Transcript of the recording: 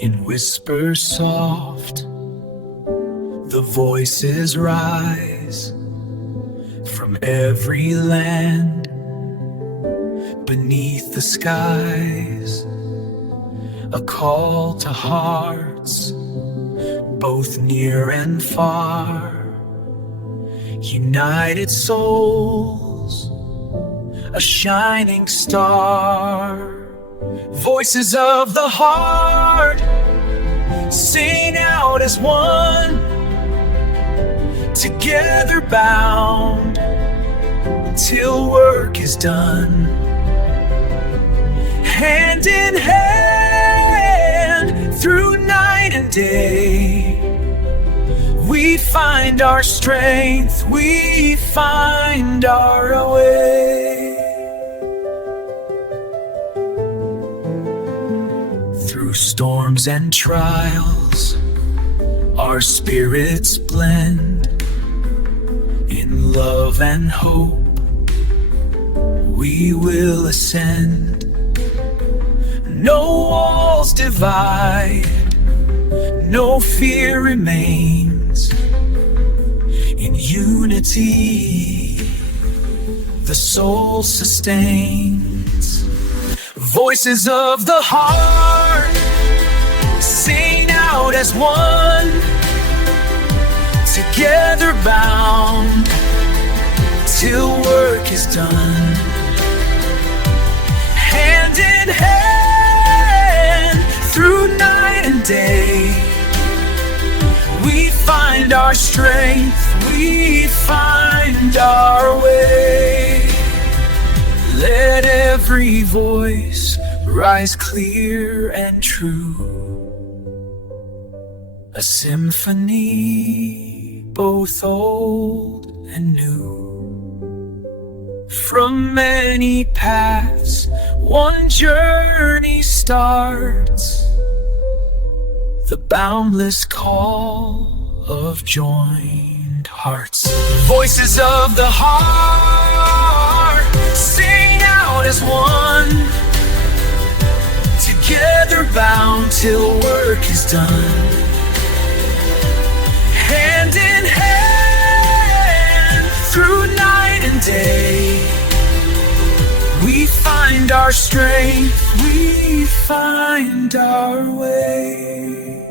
In whispers soft, the voices rise from every land beneath the skies. A call to hearts, both near and far. United souls, a shining star. Voices of the heart, sing out as one, together bound till work is done. Hand in hand through night and day, we find our strength, we find our way. Through storms and trials, our spirits blend. In love and hope, we will ascend. No walls divide, no fear remains. In unity, the soul sustains. Voices of the heart, sing out as one, together bound till work is done. Hand in hand through night and day, we find our strength, we find our way. Let every voice rise clear and true, a symphony both old and new. From many paths, one journey starts, the boundless call of joined hearts. Voices of the heart, sing out as one, together bound till work is done. Hand in hand through night and day, we find our strength, we find our way.